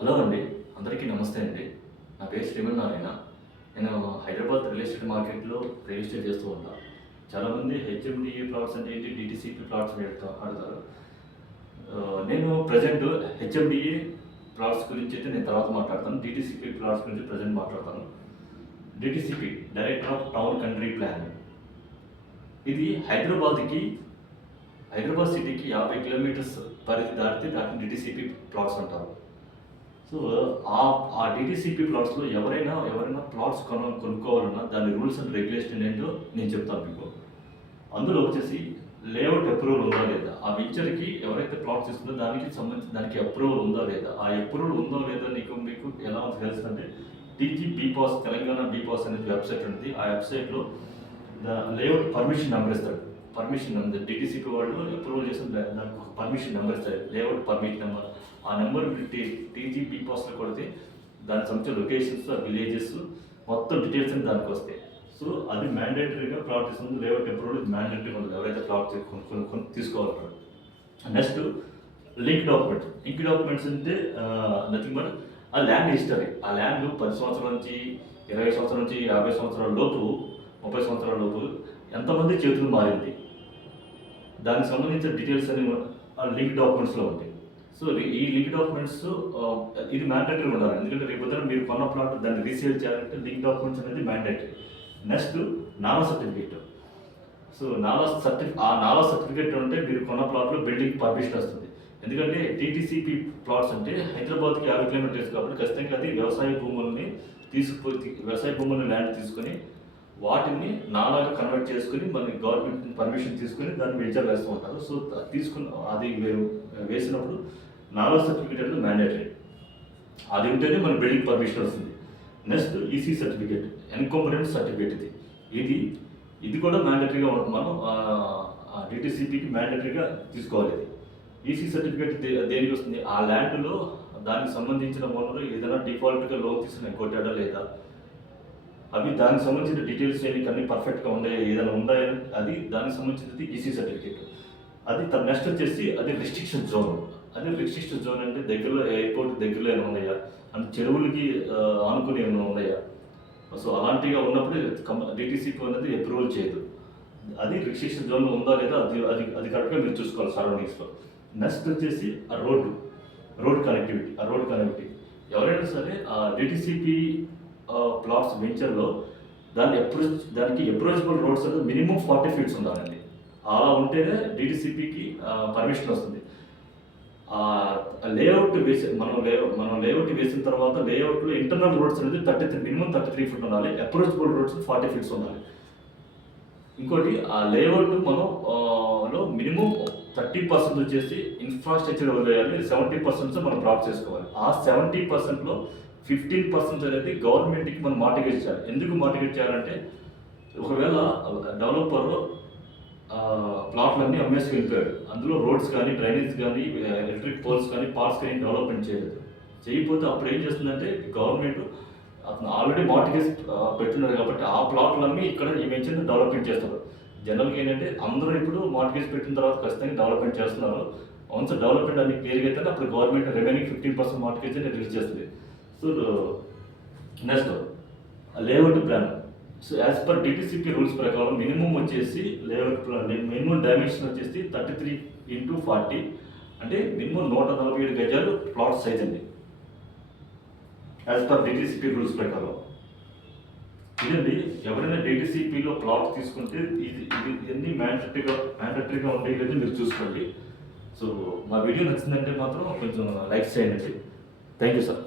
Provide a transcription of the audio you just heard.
Hello అండి. అందరికీ నమస్తే అండి. నా పేరు శ్రీమన్నారాయణ. నేను హైదరాబాద్ రియల్ ఎస్టేట్ మార్కెట్‌లో రియల్ ఎస్టేట్ చేస్తూ ఉంటా. చాలామంది హెచ్ఎండిఏ ప్లాట్స్ అంటే ఏంటి? డీటీసీపీ ప్లాట్స్ అని అడుగుతారు. నేను ప్రెజెంట్ హెచ్ఎండిఏ ప్లాట్స్ గురించి అయితే నేను తర్వాత మాట్లాడతాను. డీటీసీపీ ప్లాట్స్ గురించి ప్రెజెంట్ మాట్లాడతాను. DTCP director of town country plan. ఇది హైదరాబాద్ సిటీకి 50 కిలోమీటర్స్ పరిధి దాటితే దాన్ని డీటీసీపీ ప్లాట్స్ అంటారు. సో, ఆ డీటీసీపీ ప్లాట్స్‌లో ఎవరైనా ప్లాట్స్ కొనుక్కోవాలన్నా దాని రూల్స్ అండ్ రెగ్యులేషన్ ఏంటో నేను చెప్తాను మీకు. అందులో వచ్చేసి లేఅవుట్ అప్రూవల్ ఉందా లేదా? ఆ వెంచర్‌కి ఎవరైతే ప్లాట్స్ ఇస్తుందో దానికి సంబంధించి దానికి అప్రూవల్ ఉందా లేదా? ఆ అప్రూవల్ ఉందో లేదో మీకు ఎలా తెలుస్తుందంటే టీజీ బీపాస్ తెలంగాణ బీపాస్ అనేది వెబ్‌సైట్ ఉంటుంది. ఆ వెబ్‌సైట్‌లో లేఅవుట్ పర్మిషన్ నెంబర్ ఇస్తాడు. పర్మిషన్ నెంబర్ డీటీసీపీ వాళ్ళు అప్రూవల్ చేసిన దానికి ఒక పర్మిషన్ నెంబర్ ఇస్తారు. Layout permission number. ఆ నెంబర్ టీజీ బీపాస్లో కొడితే దానికి సంబంధించిన లొకేషన్స్, విలేజెస్ మొత్తం డీటెయిల్స్ అని దానికి వస్తాయి. సో అది మ్యాండేటరీగా ప్లాట్ తీసుకుంది. లేఅవుట్ అప్రూవల్ మ్యాండేటరీగా ఉంటుంది. ఎవరైతే ప్లాట్ కొనుక్కొని తీసుకోవాలంటారు. నెక్స్ట్ లింక్ డాక్యుమెంట్స్ అంటే నథింగ్ బట్ ఆ ల్యాండ్ హిస్టరీ. ఆ ల్యాండ్ 10 సంవత్సరాల నుంచి 20 సంవత్సరాల నుంచి 50 సంవత్సరాల లోపు 30 సంవత్సరాల లోపు ఎంతమంది చేతులు మారింది, దానికి సంబంధించిన డీటెయిల్స్ అనేవి ఆ లింక్ డాక్యుమెంట్స్లో ఉంటాయి. సో ఈ లింక్ డాక్యుమెంట్స్ ఇది మ్యాండేటరీ ఉండాలి. ఎందుకంటే రేపు మీరు కొన్న ప్లాట్ దాన్ని రీసేల్ చేయాలంటే లింక్ డాక్యుమెంట్స్ అనేది మ్యాండేటరీ. నెక్స్ట్ నాలా సర్టిఫికేట్. సో నాలా సర్టిఫికేట్ ఉంటే మీరు కొన్న ప్లాట్లో బిల్డింగ్ పర్మిషన్ వస్తుంది. ఎందుకంటే టీటీసీపీ ప్లాట్స్ అంటే హైదరాబాద్కి 50 కిలోమీటర్స్ కాబట్టి ఖచ్చితంగా అది వ్యవసాయ భూములని ల్యాండ్ తీసుకొని వాటిని నాలాగా కన్వర్ట్ చేసుకుని మన గవర్నమెంట్ పర్మిషన్ తీసుకుని దాన్ని వెంచర్ వేస్తూ ఉంటారు. సో అది వేసినప్పుడు నాలా సర్టిఫికేట్ అనేది మ్యాండేటరీ. అది ఉంటేనే మన బిల్డింగ్ పర్మిషన్ వస్తుంది. Next EC certificate, encumbrance certificate. ఇది కూడా మ్యాండేటరీగా ఉంటుంది. మనం డీటీసీపీకి మ్యాండేటరీగా తీసుకోవాలి. ఇది ఈసీ సర్టిఫికేట్ దేనికి వస్తుంది? ఆ ల్యాండ్లో దానికి సంబంధించిన ఓనర్ ఏదైనా డిఫాల్ట్గా లోన్ తీసుకుని కొట్టాడా లేదా, అవి దానికి సంబంధించిన డీటెయిల్స్ అన్ని పర్ఫెక్ట్గా ఉన్నాయా, ఏదైనా ఉన్నాయా, అది దానికి సంబంధించినది ఈసీ సర్టిఫికేట్. అది నెక్స్ట్ వచ్చేసి అది రిస్ట్రిక్షన్ జోన్. రిస్ట్రిక్షన్ జోన్ అంటే దగ్గరలో ఎయిర్పోర్ట్ దగ్గరలో ఏమైనా ఉన్నాయా, అంటే చెరువులకి ఆనుకుని ఏమైనా ఉన్నాయా. సో అలాంటిగా ఉన్నప్పుడు డీటీసీపీ అనేది అప్రూవల్ చేయదు. అది రిస్ట్రిక్షన్ జోన్లో ఉందా లేదా అది కరెక్ట్గా మీరు చూసుకోవాలి సరౌండింగ్స్లో. నెక్స్ట్ వచ్చేసి ఆ రోడ్ కనెక్టివిటీ. ఎవరైనా సరే డీటీసీపీ ప్లాట్స్ వెంచర్లో దానికి అప్రోచబుల్ రోడ్స్ అనేది మినిమం 40 ఫీట్స్ ఉండాలండి. అలా ఉంటేనే డీటీసీపీకి పర్మిషన్ వస్తుంది. లేఅవుట్ లేఅవుట్ వేసిన తర్వాత లేఅవుట్లో ఇంటర్నల్ రోడ్స్ అనేది మినిమం 33 ఫీట్ ఉండాలి. అప్రోచబుల్ రోడ్స్ 40 ఫీట్స్ ఉండాలి. ఇంకోటి ఆ లేఅవుట్ లో మినిమం 30% వచ్చేసి ఇన్ఫ్రాస్ట్రక్చర్ వదిలేయాలి. 70% మనం ప్రాప్ చేసుకోవాలి. ఆ 70%లో 15% అనేది గవర్నమెంట్కి మనం మార్టిగేజ్ చేయాలి. ఎందుకు మార్టిగేజ్ చేయాలంటే ఒకవేళ డెవలపర్ ప్లాట్లన్నీ అమ్మేసి వెళ్ళిపోయాడు, అందులో రోడ్స్ కానీ డ్రైనేజ్ కానీ ఎలక్ట్రిక్ పోల్స్ కానీ పార్క్స్ కానీ డెవలప్మెంట్ చేయకపోతే అప్పుడు ఏం చేస్తుందంటే గవర్నమెంట్ అతను ఆల్రెడీ మార్టిగేజ్ పెట్టున్నారు కాబట్టి ఆ ప్లాట్లన్నీ ఇక్కడ ఈ వెంచర్ని డెవలప్మెంట్ చేస్తారు. జనరల్గా ఏంటంటే అందరూ ఇప్పుడు మార్టిగేజ్ పెట్టిన తర్వాత ఖచ్చితంగా డెవలప్మెంట్ చేస్తున్నారు. వన్స్ డెవలప్మెంట్ అన్ని క్లియర్గా అయితే అప్పుడు గవర్నమెంట్ రెవెన్యూ 15% మార్టిగేజ్ రిలీజ్ చేస్తుంది. So next layout plan. So as per DTCP rules ప్రకారం మినిమం వచ్చేసి లేఅవుట్ ప్లాన్ మినిమం డైమెన్షన్ వచ్చేసి 33x40, అంటే మినిమం 147 గజాలు ప్లాట్ సైజ్ అండి యాజ్ పర్ డీటీసీపీ రూల్స్ ప్రకారం. ఇదండి, ఎవరైనా డీటీసీపీలో ప్లాట్ తీసుకుంటే ఇవన్నీ మ్యాండటరీగా ఉండేది మీరు చూసుకోండి. సో మా వీడియో నచ్చిందంటే మాత్రం కొంచెం లైక్ చేయండి. Thank you sir.